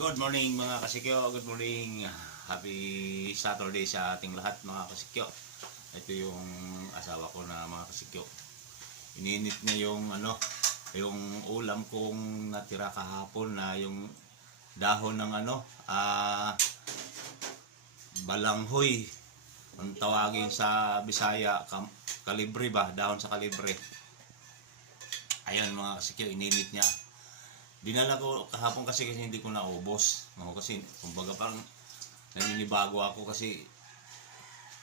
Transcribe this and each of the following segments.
Good morning mga kasikyo, good morning. Happy Saturday sa ating lahat mga kasikyo. Ito yung asawa ko na mga kasikyo. Ininit niya yung yung ulam kong natira kahapon na yung dahon ng balanghoy. Ang tawagin sa Bisaya, kalibre ba? Dahon sa kalibre. Ayun mga kasikyo, ininit niya. Dinala ko kahapon kasi hindi ko naubos. Kasi kumbaga parang naninibago ako kasi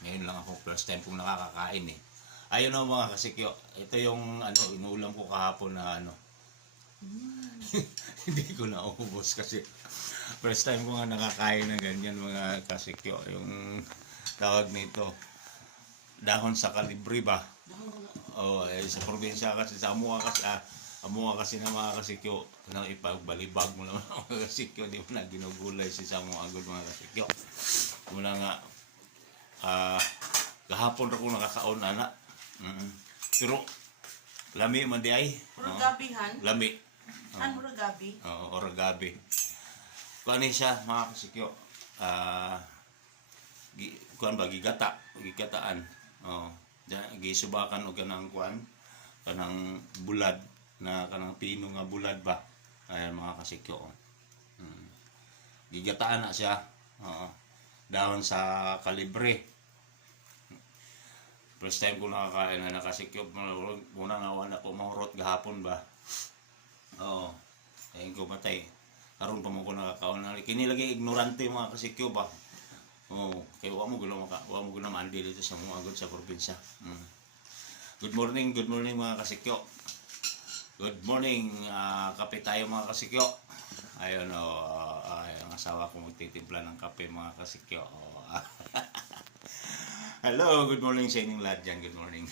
ngayon lang ako first time kong nakakakain eh. Ayun o mga kasikyo, ito yung inuulam ko kahapon na hindi ko naubos kasi first time ko nga nakakain ng ganyan mga kasikyo. Yung tawag nito, dahon sa kalibre ba? Sa probinsya kasi, sa Amuha kasi na mga kasikyo, nang ipagbalibag mo naman mga kasikyo, di mo na ginugulay si Samo Agod mga kasikyo. Mula nga, kahapon ako nakakaon ana. Pero, lami man di ay. Oragabihan? Lami. Ano oragabi? Oo, oragabi. Kuan siya mga kasikyo, kuan ba, gigataan. Gisubakan o ganang kuan, kanang bulad, na kanang pino nga bulad ba. Ayan mga kasikyo. Gigataan na siya. Dahon sa kalibre. First time ko nakakain na nakasikyo. Muna nga wala ko mahurot gahapon ba. Ayun ko matay. Karon pa mo ko nakakaon na. Kini lagi ignorante mga kasikyo ba. Kaya wa mo gula mandi dito sa mga agad sa probinsya. Good morning mga kasikyo. Good morning, kape tayo mga kasikyo. Ayun ang asawa ko magtitimpla ng kape mga kasikyo. Hello, good morning sa inyong lahat dyan, good morning.